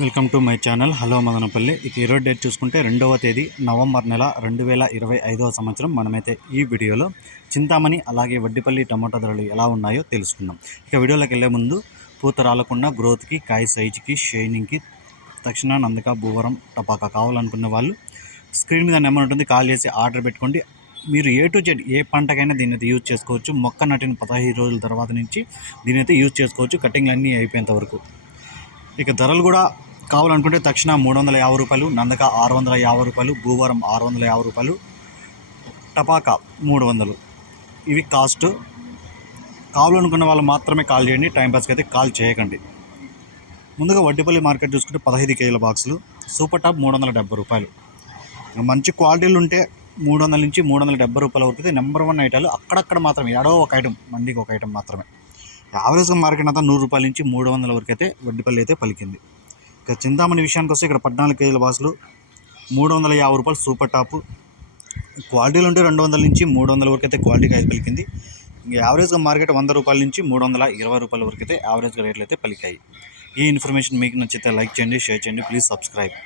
Welcome to my channel. Hello Madanapalle. ఇక ఈరోజు date చూసుకుంటే రెండవ తేదీ నవంబర్ నెల రెండు వేల ఇరవై ఐదవ సంవత్సరం. మనమైతే ఈ వీడియోలో చింతామణి అలాగే వడ్డిపల్లి టమాటా ధరలు ఎలా ఉన్నాయో తెలుసుకుందాం. ఇక వీడియోలోకి వెళ్ళే ముందు పూత రాలకుండా గ్రోత్కి కాయ సైజుకి షైనింగ్కి తక్షణ నందక భూవరం టపాకా కావాలనుకున్న వాళ్ళు స్క్రీన్ మీద నెంబర్ ఉంటుంది. కాల్ చేసి ఆర్డర్ పెట్టుకోండి. మీరు ఏ టు జెడ్ ఏ పంటకైనా దీని అయితే యూజ్ చేసుకోవచ్చు. మొక్క నటిన పదహైదు రోజుల తర్వాత నుంచి దీని అయితే యూజ్ చేసుకోవచ్చు. కటింగ్లు అన్నీ అయిపోయేంత వరకు. ఇక ధరలు కూడా కావాలనుకుంటే తక్షణ మూడు వందల యాభై రూపాయలు నందక ఆరు వందల యాభై రూపాయలు భూవరం ఆరు వందల యాభై రూపాయలు టపాకా మూడు వందలు. ఇవి కాస్ట్. కావాలనుకున్న వాళ్ళు మాత్రమే కాల్ చేయండి టైంపాస్కి అయితే కాల్ చేయకండి. ముందుగా వడ్డీపల్లి మార్కెట్ చూసుకుంటే పదహైదు కేజీల బాక్సులు సూపర్ టాప్ మూడు వందల డెబ్బై రూపాయలు. మంచి క్వాలిటీలు ఉంటే మూడు వందల నుంచి మూడు వందల డెబ్బై రూపాయల వరకు అయితే నెంబర్ వన్ ఐటాలు అక్కడక్కడ మాత్రమే ఏడో ఒక ఐటమ్ మండికి ఒక ఐటమ్ మాత్రమే. యావరేజ్గా మార్కెట్ అంతా నూరు రూపాయల నుంచి మూడు వందల వరకు అయితే వడ్డీపల్లి అయితే పలికింది. ఇక చింతామణి విషయానికి వస్తే ఇక్కడ పద్నాలుగు కేజీల బాసులు మూడు వందల యాభై రూపాయలు సూపర్ టాపు క్వాలిటీలు ఉంటే రెండు వందల నుంచి మూడు వందల వరకు అయితే క్వాలిటీగా అయితే పలికింది. యావరేజ్గా మార్కెట్ వంద రూపాయల నుంచి మూడు వందల ఇరవై రూపాయల వరకు అయితే యావరేజ్గా రేట్లు అయితే పలికాయి. ఈ ఇన్ఫర్మేషన్ మీకు నచ్చితే లైక్ చేయండి షేర్ చేయండి ప్లీజ్ సబ్స్క్రైబ్